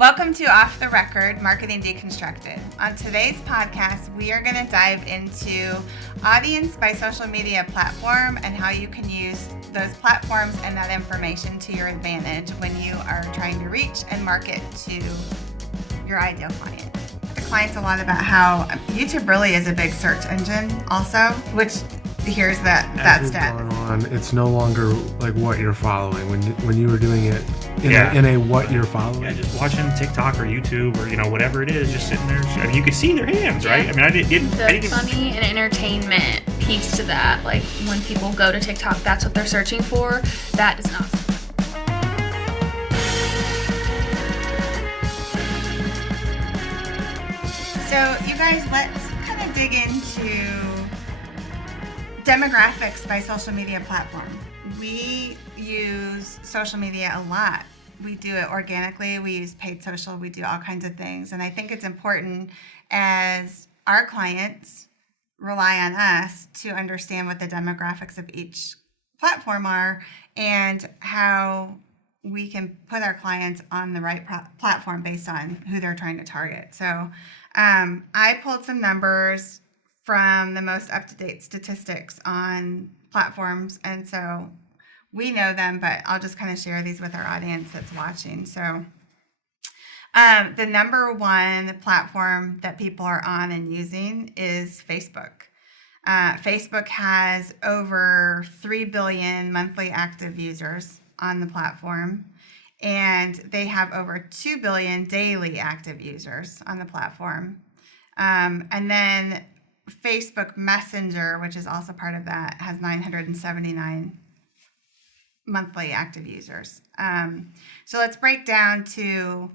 Welcome to Off the Record, Marketing Deconstructed. On today's podcast, we are going to dive into audience by social media platform and how you can use those platforms and that information to your advantage when you are trying to reach and market to your ideal client. The clients a lot about how YouTube really is a big search engine also, which here's that stat. It's no longer like what you're following. When you were doing it in a what you're following. Yeah, just watching TikTok or YouTube or whatever it is, just sitting there. I mean, you could see their hands, right? I mean, I didn't. The funny and entertainment piece to that, like when people go to TikTok, that's what they're searching for. That is not. So you guys, let's kind of dig into demographics by social media platform. We use social media a lot. We do it organically. We use paid social. We do all kinds of things. And I think it's important as our clients rely on us to understand what the demographics of each platform are and how we can put our clients on the right platform based on who they're trying to target. So I pulled some numbers from the most up-to-date statistics on platforms, and so we know them, but I'll just kind of share these with our audience that's watching. So the number one platform that people are on and using is Facebook. Facebook has over 3 billion monthly active users on the platform, and they have over 2 billion daily active users on the platform. And then Facebook Messenger, which is also part of that, has 979 monthly active users. So let's break down to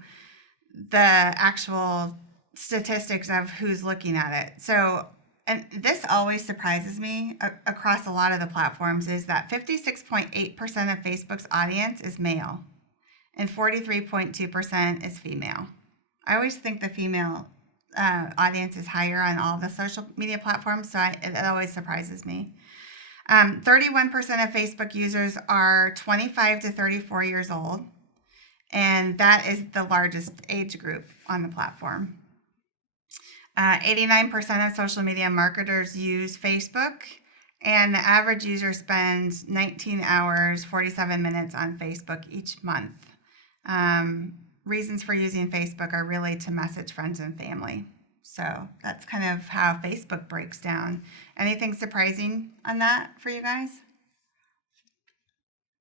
the actual statistics of who's looking at it. So, and this always surprises me across a lot of the platforms, is that 56.8% of Facebook's audience is male and 43.2% is female. I always think the female audience is higher on all the social media platforms, so it always surprises me. 31% of Facebook users are 25 to 34 years old, and that is the largest age group on the platform. 89% of social media marketers use Facebook, and the average user spends 19 hours, 47 minutes on Facebook each month. Reasons for using Facebook are really to message friends and family. So that's kind of how Facebook breaks down. Anything surprising on that for you guys?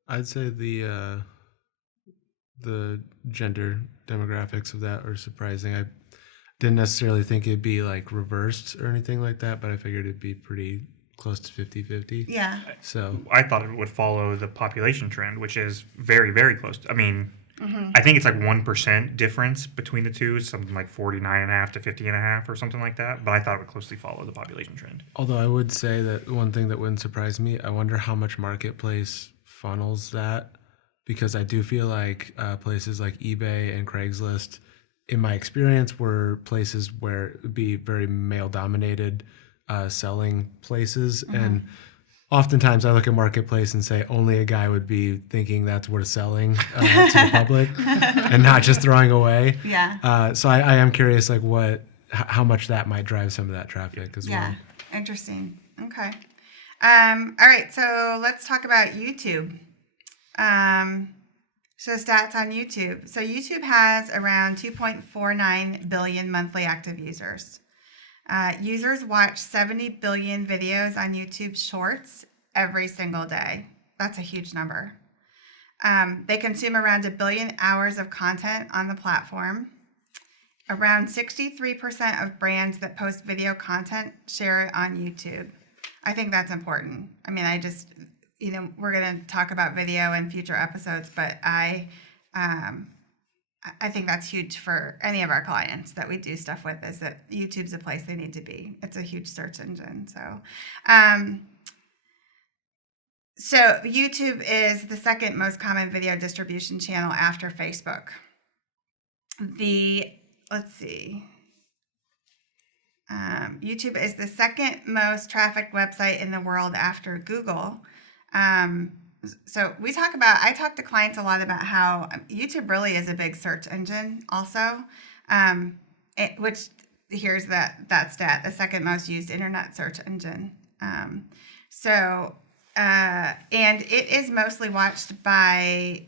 I'd say the gender demographics of that are surprising. I didn't necessarily think it'd be like reversed or anything like that, but I figured it'd be pretty close to 50-50. Yeah. So I thought it would follow the population trend, which is very, very close. I think it's like 1% difference between the two, something like 49.5 to 50.5 or something like that. But I thought it would closely follow the population trend. although I would say that one thing that wouldn't surprise me, I wonder how much marketplace funnels that, because I do feel like places like eBay and Craigslist, in my experience, were places where it would be very male-dominated selling places. And oftentimes I look at marketplace and say only a guy would be thinking that's worth selling to the public and not just throwing away. Yeah. So I am curious, like how much that might drive some of that traffic as well. Yeah. Interesting. Okay. All right. So let's talk about YouTube. So stats on YouTube. So YouTube has around 2.49 billion monthly active users. Users watch 70 billion videos on YouTube Shorts every single day. That's a huge number. They consume around 1 billion hours of content on the platform. Around 63% of brands that post video content share it on YouTube. I think that's important. I mean, we're going to talk about video in future episodes, but I think that's huge for any of our clients that we do stuff with, is that YouTube's a place they need to be. It's a huge search engine. So YouTube is the second most common video distribution channel after Facebook. YouTube is the second most trafficked website in the world after Google. So I talk to clients a lot about how YouTube really is a big search engine also, which here's that stat, the second most used internet search engine. And it is mostly watched by,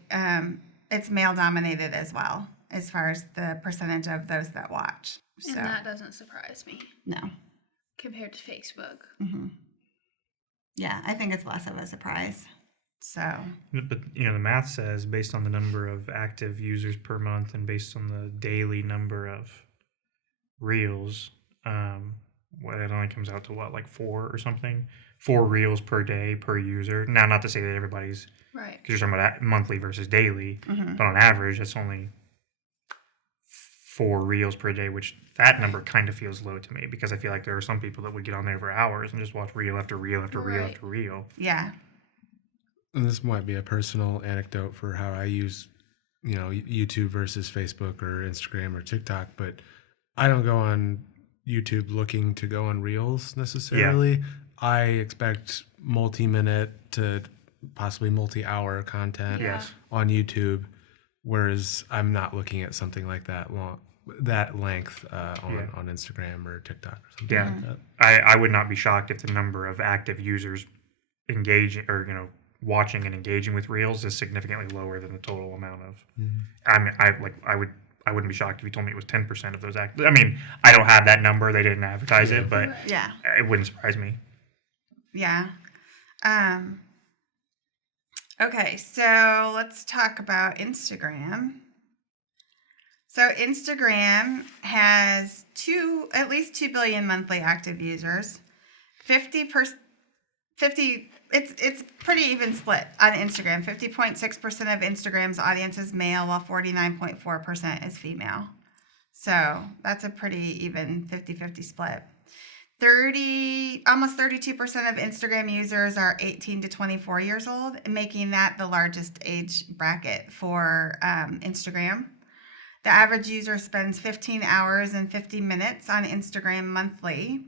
it's male dominated as well, as far as the percentage of those that watch. So, And that doesn't surprise me no. compared to Facebook. Mm-hmm. Yeah, I think it's less of a surprise. So, But the math says based on the number of active users per month and based on the daily number of reels, it only comes out to like 4 or something. 4 reels per day per user. Now, not to say that everybody's Right. because you're talking about monthly versus daily, mm-hmm. but on average, that's only 4 reels per day, which that number kind of feels low to me because I feel like there are some people that would get on there for hours and just watch reel after reel after reel Right. after reel. Yeah. And this might be a personal anecdote for how I use, YouTube versus Facebook or Instagram or TikTok, but I don't go on YouTube looking to go on Reels necessarily. Yeah. I expect multi-minute to possibly multi-hour content on YouTube, whereas I'm not looking at something like that length on Instagram or TikTok or something like that. I would not be shocked if the number of active users engaging or watching and engaging with Reels is significantly lower than the total amount of. Mm-hmm. I wouldn't be shocked if you told me it was 10% of those active. I mean, I don't have that number; they didn't advertise it, but it wouldn't surprise me. Yeah. Okay, so let's talk about Instagram. So Instagram has at least 2 billion monthly active users. 50%. It's pretty even split on Instagram. 50.6% of Instagram's audience is male, while 49.4% is female. So that's a pretty even 50-50 split. Almost 32% of Instagram users are 18 to 24 years old, making that the largest age bracket for Instagram. The average user spends 15 hours and 50 minutes on Instagram monthly.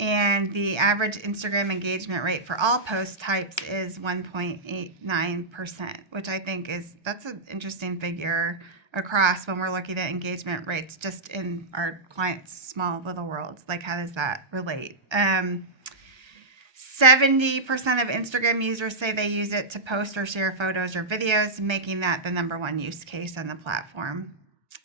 And the average Instagram engagement rate for all post types is 1.89%, which I think that's an interesting figure across when we're looking at engagement rates just in our clients' small little worlds. Like, how does that relate? 70% of Instagram users say they use it to post or share photos or videos, making that the number one use case on the platform.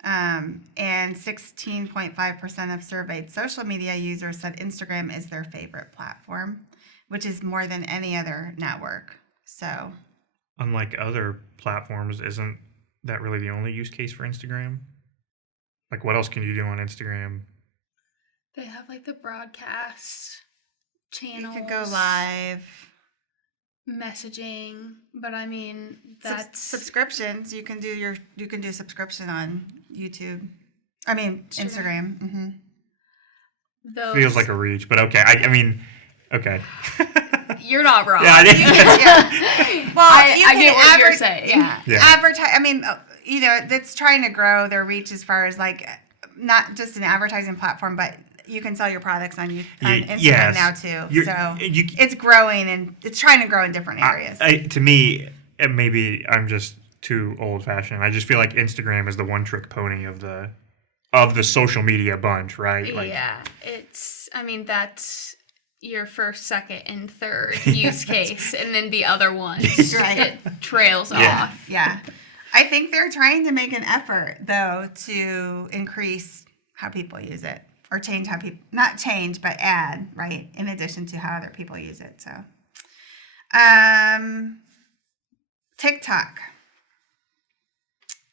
And 16.5% of surveyed social media users said Instagram is their favorite platform, which is more than any other network. So, unlike other platforms, isn't that really the only use case for Instagram? Like, what else can you do on Instagram? They have like the broadcast channels. You could go live. Messaging, but I mean that's subscriptions. You can do subscription on YouTube. I mean Instagram. Mm-hmm. Those, feels like a reach, but okay. I mean, okay. You're not wrong. Well, I get what you're saying. Yeah. Advertise. I mean, that's trying to grow their reach as far as like not just an advertising platform, but you can sell your products on Instagram now too. It's growing and it's trying to grow in different areas. To me, and maybe I'm just too old-fashioned. I just feel like Instagram is the one-trick pony of the social media bunch, right? Like, that's your first, second, and third use case, and then the other ones it trails off. Yeah, I think they're trying to make an effort though to increase how people use it. Or change how people, not change, but add, right, in addition to how other people use it. So, TikTok,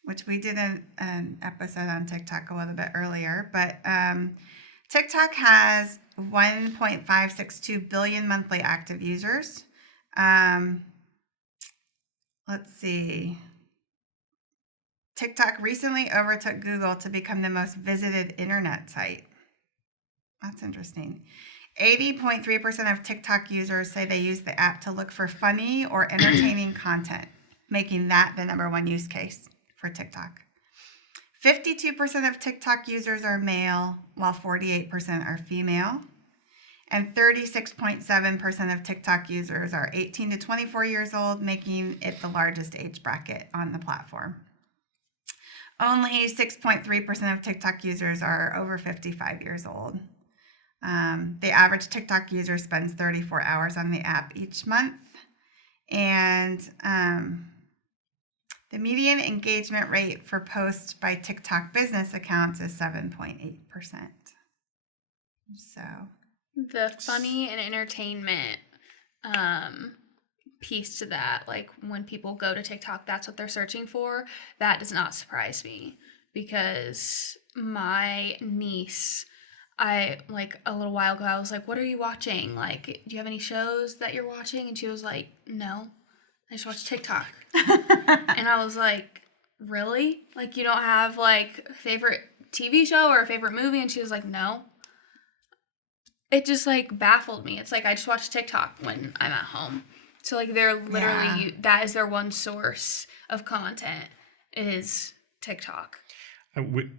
which we did an episode on TikTok a little bit earlier, but TikTok has 1.562 billion monthly active users. Let's see. TikTok recently overtook Google to become the most visited internet site. That's interesting. 80.3% of TikTok users say they use the app to look for funny or entertaining content, making that the number one use case for TikTok. 52% of TikTok users are male, while 48% are female. And 36.7% of TikTok users are 18 to 24 years old, making it the largest age bracket on the platform. Only 6.3% of TikTok users are over 55 years old. The average TikTok user spends 34 hours on the app each month. And the median engagement rate for posts by TikTok business accounts is 7.8%. So The funny and entertainment piece to that, like when people go to TikTok, that's what they're searching for. That does not surprise me because my niece, I like a little while ago, I was like, "What are you watching? Like, do you have any shows that you're watching?" And she was like, "No, I just watch TikTok." And I was like, "Really? Like, you don't have like a favorite TV show or a favorite movie?" And she was like, "No." It just like baffled me. It's like I just watch TikTok when I'm at home. So like they're literally that is their one source of content is TikTok.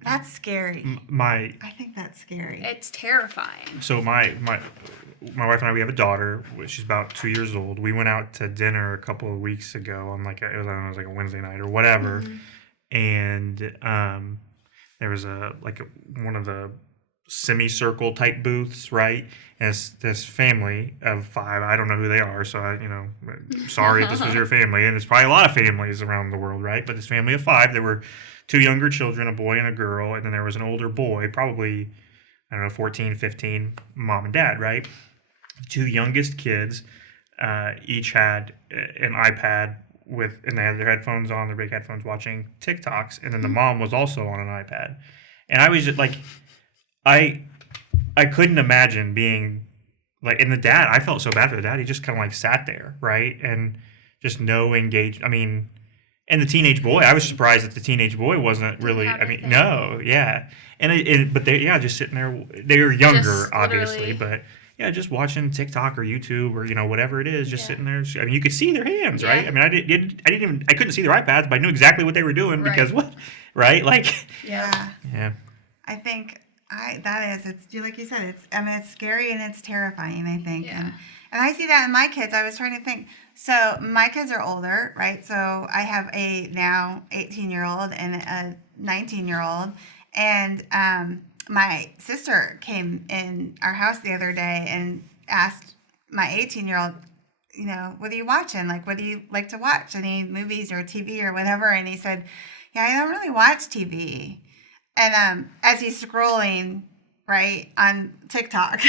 that's scary. I think that's scary. It's terrifying. So my wife and I, we have a daughter. She's about 2 years old. We went out to dinner a couple of weeks ago on like it was like a Wednesday night or whatever, and there was one of the semicircle type booths, right? And it's this family of 5. I don't know who they are, so sorry if this was your family, and there's probably a lot of families around the world, right? But this family of 5, there were 2 younger children, a boy and a girl, and then there was an older boy, probably, I don't know, 14, 15, mom and dad, right? The 2 youngest kids each had an iPad and they had their headphones on, their big headphones, watching TikToks, and then the mom was also on an iPad. And I was just like, I couldn't imagine being like, and the dad, I felt so bad for the dad. He just kind of like sat there, right? And just no engage. I mean, and the teenage boy, I was surprised that the teenage boy wasn't really, I mean, no, yeah. But they, just sitting there, they were younger, obviously, but yeah, just watching TikTok or YouTube or, whatever it is, just sitting there. I mean, you could see their hands, right? I mean, I couldn't see their iPads, but I knew exactly what they were doing because what, right? Like, Yeah. I think it's like you said, it's scary and it's terrifying, I think. Yeah. And I see that in my kids. I was trying to think. So my kids are older, right? So I have a now 18-year-old and a 19-year-old. And my sister came in our house the other day and asked my 18-year-old, what are you watching? Like, what do you like to watch? Any movies or TV or whatever? And he said, yeah, I don't really watch TV. And as he's scrolling, right, on TikTok.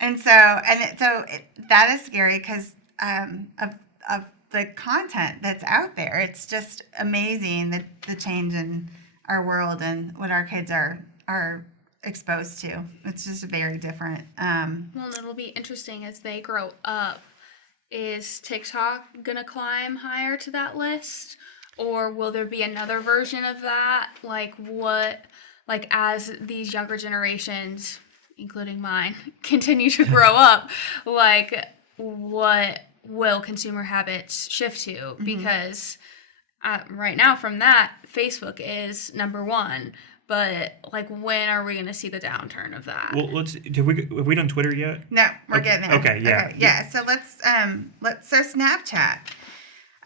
And so that is scary because of the content that's out there. It's just amazing the change in our world and what our kids are exposed to. It's just very different. Well, it'll be interesting as they grow up. Is TikTok gonna climb higher to that list? Or will there be another version of that? As these younger generations, including mine, continue to grow up, what will consumer habits shift to? Have right now from that, Facebook is number 1. But when are we going to see the downturn of that? Well, have we done Twitter yet? No, we're getting there. Okay, yeah. Okay, yeah. So so Snapchat.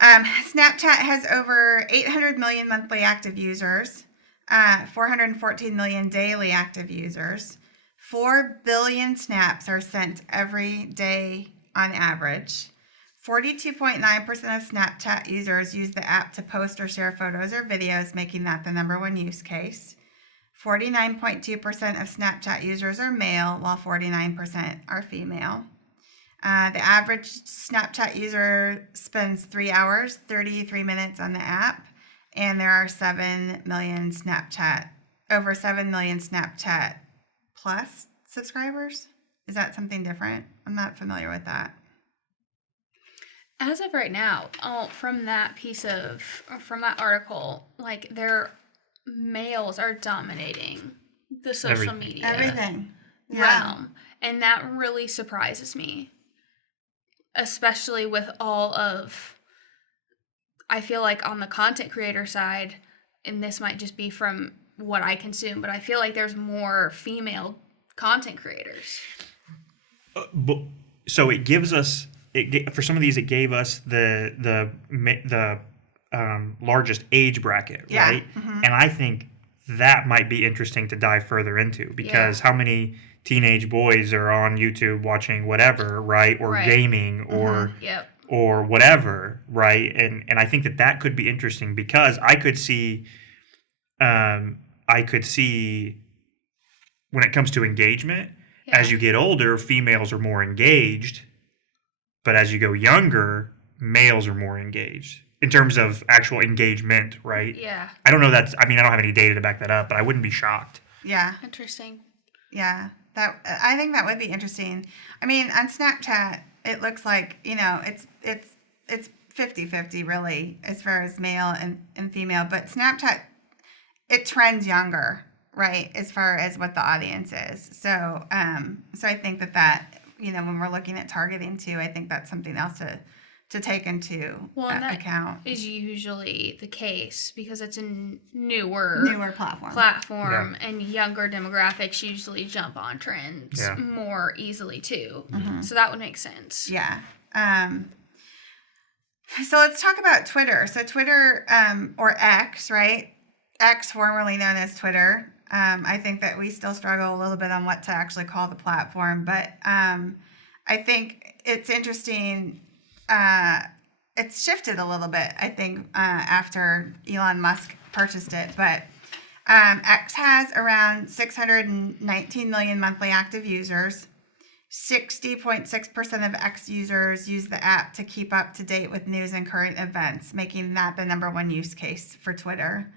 Snapchat has over 800 million monthly active users, 414 million daily active users. 4 billion snaps are sent every day on average. 42.9% of Snapchat users use the app to post or share photos or videos, making that the number 1 use case. 49.2% of Snapchat users are male, while 49% are female. The average Snapchat user spends 3 hours, 33 minutes on the app, and there are over 7 million Snapchat Plus subscribers. Is that something different? I'm not familiar with that. As of right now, from that article, their males are dominating the social media Everything. realm, and that really surprises me. Especially with all of, I feel like on the content creator side, and this might just be from what I consume, but I feel like there's more female content creators. But, so it gives us for some of these it gave us the largest age bracket, Yeah. right? And I think that might be interesting to dive further into because how many teenage boys are on YouTube watching whatever, right, or Right. gaming or Yep. or whatever, right? And I think that could be interesting because I could see when it comes to engagement, as you get older, females are more engaged, but as you go younger, males are more engaged in terms of actual engagement, right? Yeah. I don't know I don't have any data to back that up, but I wouldn't be shocked. Yeah. Interesting. Yeah. I think that would be interesting. I mean, on Snapchat, it looks like, it's 50-50 really as far as male and female, but Snapchat, it trends younger, right, as far as what the audience is. So I think that when we're looking at targeting too, I think that's something else to take into And that account. is usually the case because it's a newer platform. and younger demographics usually jump on trends more easily too. So that would make sense. Yeah. So let's talk about Twitter. So Twitter, or X, right? X, formerly known as Twitter. I think that we still struggle a little bit on what to actually call the platform, but I think it's interesting. It's shifted a little bit, I think, after Elon Musk purchased it, but X has around 619 million monthly active users. 60.6% of X users use the app to keep up to date with news and current events, making that the number one use case for Twitter.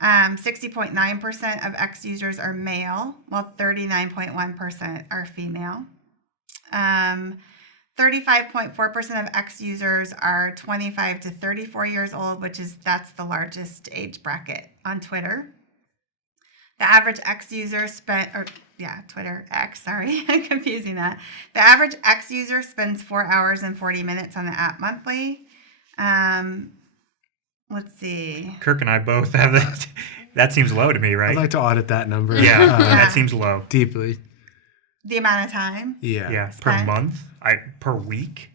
60.9% of X users are male, while 39.1% are female. 35.4% of X users are 25 to 34 years old, that's the largest age bracket on Twitter. The average X user Twitter X, sorry, I'm confusing that. The average X user spends 4 hours and 40 minutes on the app monthly. Let's see. Kirk and I both have that. That seems low to me, right? I'd like to audit that number. Yeah, that seems low. Deeply. The amount of time? Yeah, per spent. month? Per week?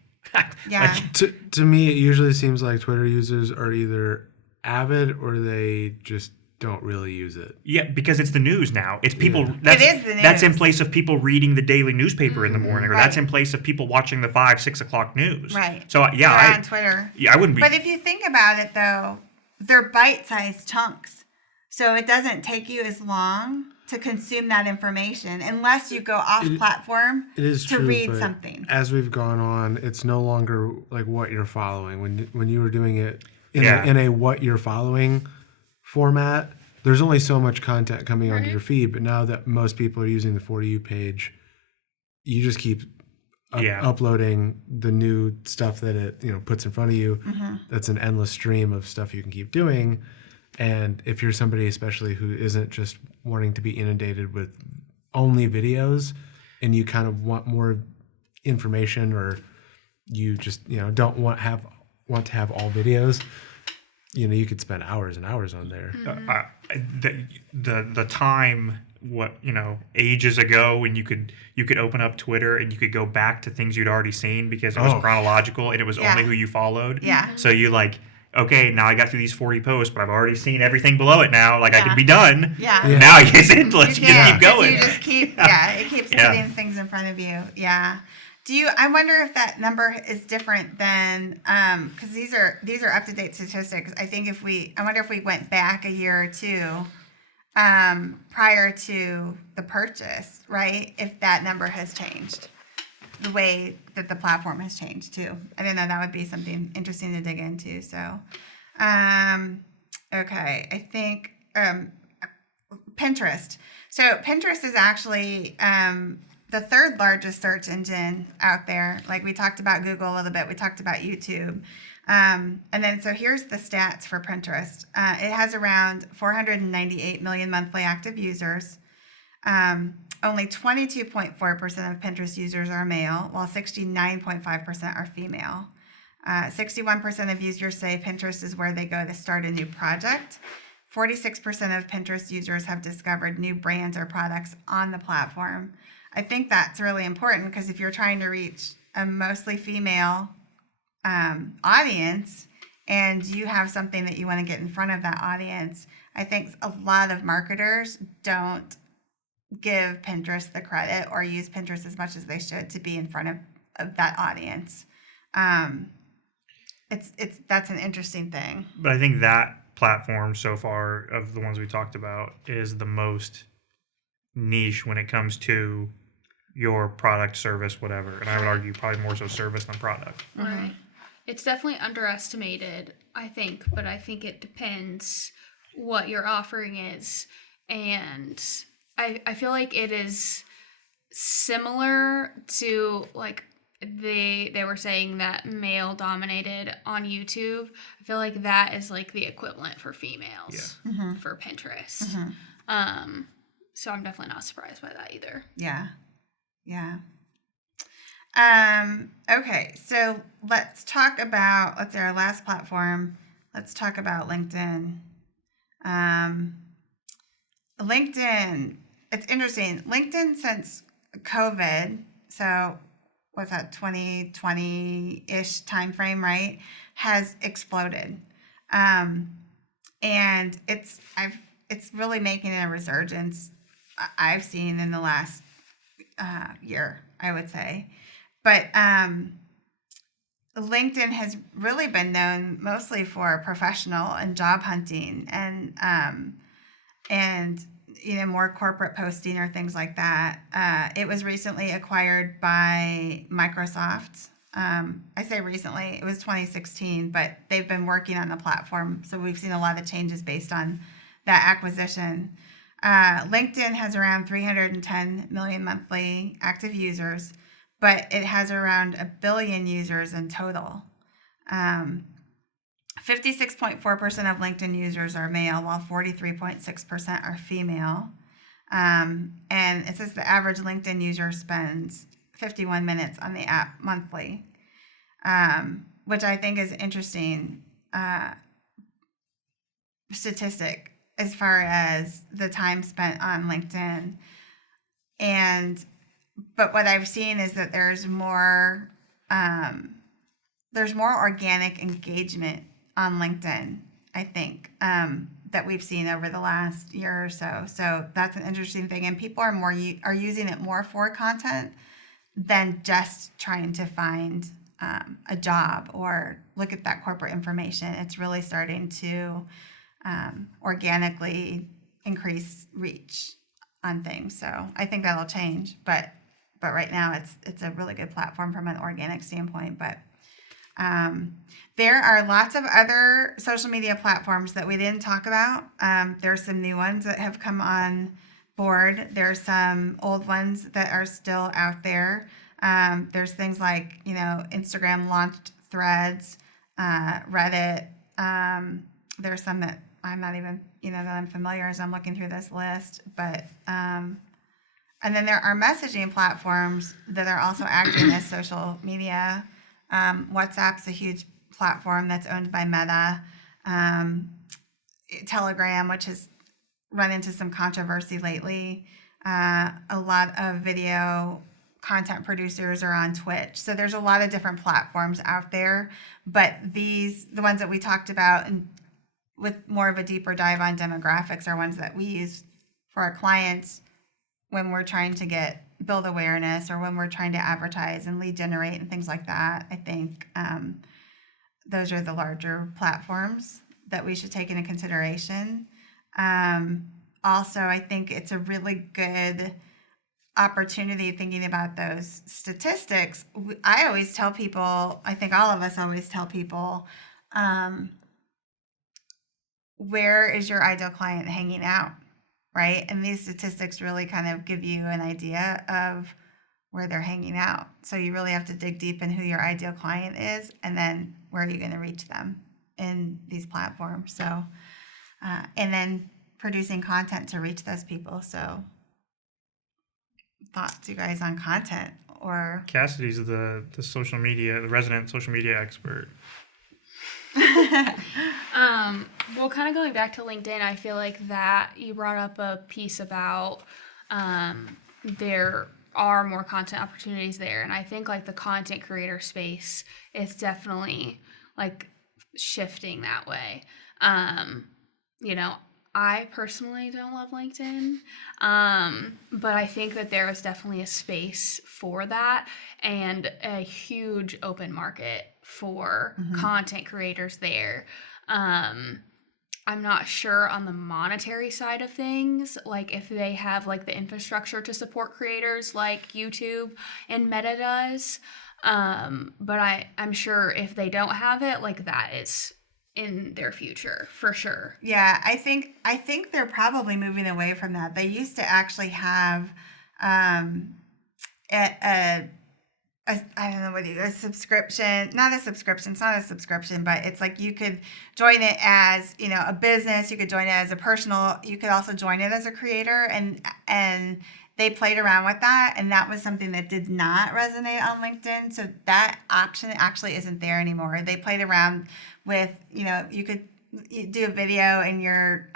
Yeah. To me, it usually seems like Twitter users are either avid or they just don't really use it. Yeah, because it's the news now. It's people. It is the news. That's in place of people reading the daily newspaper in the morning, or that's Right. in place of people watching the 5-6 o'clock news. Right. So They're on Twitter. I wouldn't be. But if you think about it, though, they're bite-sized chunks. So it doesn't take you as long to consume that information unless you go off platform to true, read but something. As we've gone on, it's no longer like what you're following. When you were doing it in a what you're following format, there's only so much content coming onto your feed. But now that most people are using the For You page, you just keep uploading the new stuff that it puts in front of you. That's an endless stream of stuff you can keep doing. And if you're somebody especially who isn't just wanting to be inundated with only videos and you kind of want more information, or you just don't want to have all videos, you could spend hours and hours on there. The time ages ago when you could open up Twitter and you could go back to things you'd already seen because it was chronological and it was only who you followed. Yeah. So you okay, now I got through these 40 posts, but I've already seen everything below it now. I can be done. Yeah. Now it's endless. You can keep going. You just keep, it keeps putting things in front of you. Yeah. I wonder if that number is different than, because these are up-to-date statistics. I wonder if we went back a year or two prior to the purchase, right? If that number has changed. The way that the platform has changed too. I don't know. That would be something interesting to dig into. So, okay. I think Pinterest. So Pinterest is actually the third largest search engine out there. Like we talked about Google a little bit. We talked about YouTube. And then so here's the stats for Pinterest. It has around 498 million monthly active users. Only 22.4% of Pinterest users are male, while 69.5% are female. 61% of users say Pinterest is where they go to start a new project. 46% of Pinterest users have discovered new brands or products on the platform. I think that's really important because if you're trying to reach a mostly female audience and you have something that you want to get in front of that audience, I think a lot of marketers don't give Pinterest the credit or use Pinterest as much as they should to be in front of that audience. That's an interesting thing. But I think that platform so far of the ones we talked about is the most niche when it comes to your product, service, whatever. And I would argue probably more so service than product. Right. It's definitely underestimated, I think, but I think it depends what your offering is. And I feel like it is similar to like they were saying that male dominated on YouTube. I feel like that is like the equivalent for females for Pinterest. So I'm definitely not surprised by that either. Yeah. Okay, so let's say our last platform. Let's talk about LinkedIn. LinkedIn, it's interesting. LinkedIn since COVID, so what's that, 2020-ish timeframe, right, has exploded. And it's really making a resurgence I've seen in the last year, I would say. But LinkedIn has really been known mostly for professional and job hunting and more corporate posting or things like that. It was recently acquired by Microsoft. I say recently, it was 2016, but they've been working on the platform. So we've seen a lot of changes based on that acquisition. LinkedIn has around 310 million monthly active users, but it has around 1 billion users in total. 56.4% of LinkedIn users are male, while 43.6% are female. And it says the average LinkedIn user spends 51 minutes on the app monthly, which I think is interesting statistic as far as the time spent on LinkedIn. But what I've seen is that there's more organic engagement on LinkedIn, I think, that we've seen over the last year or so. So that's an interesting thing. And people are using it more for content than just trying to find a job or look at that corporate information. It's really starting to organically increase reach on things. So I think that'll change. But right now it's a really good platform from an organic standpoint. But there are lots of other social media platforms that we didn't talk about. There's some new ones that have come on board. There's some old ones that are still out there. There's things like, Instagram launched Threads, Reddit. There's some that I'm not even, that I'm familiar as I'm looking through this list. But, and then there are messaging platforms that are also acting as social media. WhatsApp's a huge platform that's owned by Meta. Telegram, which has run into some controversy lately. A lot of video content producers are on Twitch. So there's a lot of different platforms out there. But the ones that we talked about and with more of a deeper dive on demographics are ones that we use for our clients when we're trying to build awareness or when we're trying to advertise and lead generate and things like that. I think those are the larger platforms that we should take into consideration. Also, I think it's a really good opportunity thinking about those statistics. I always tell people, I think all of us always tell people, where is your ideal client hanging out, right? And these statistics really kind of give you an idea of where they're hanging out. So you really have to dig deep in who your ideal client is, and then where are you going to reach them in these platforms. So, and then producing content to reach those people. So thoughts, you guys, on content? Or Cassidy's the resident social media expert. Well, kind of going back to LinkedIn, I feel like that you brought up a piece about their are more content opportunities there. And I think like the content creator space is definitely like shifting that way. You know, I personally don't love LinkedIn, but I think that there is definitely a space for that and a huge open market for content creators there. I'm not sure on the monetary side of things, like if they have like the infrastructure to support creators like YouTube and Meta does. But I'm sure if they don't have it, like that is in their future for sure. Yeah, I think they're probably moving away from that. They used to actually have a I don't know what a subscription, not a subscription, it's not a subscription, but it's like you could join it as, you know, a business, you could join it as a personal, you could also join it as a creator, and they played around with that, and that was something that did not resonate on LinkedIn. So that option actually isn't there anymore. They played around with, you know, you could do a video in your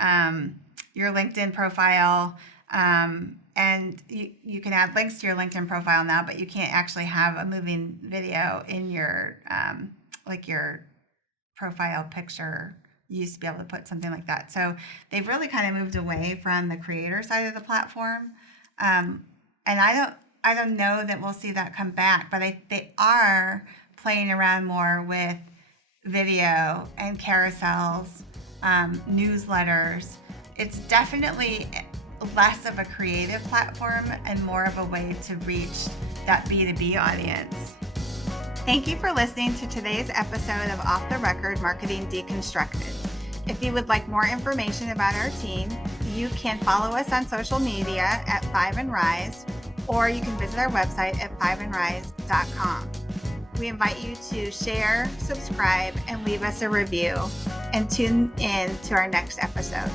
LinkedIn profile, and you can add links to your LinkedIn profile now, but you can't actually have a moving video in your like your profile picture. You used to be able to put something like that. So they've really kind of moved away from the creator side of the platform. And I don't know that we'll see that come back, but they are playing around more with video and carousels, newsletters. It's definitely less of a creative platform and more of a way to reach that B2B audience. Thank you for listening to today's episode of Off the Record Marketing Deconstructed. If you would like more information about our team, you can follow us on social media at 5 and Rise, or you can visit our website at 5andrise.com. We invite you to share, subscribe, and leave us a review, and tune in to our next episode.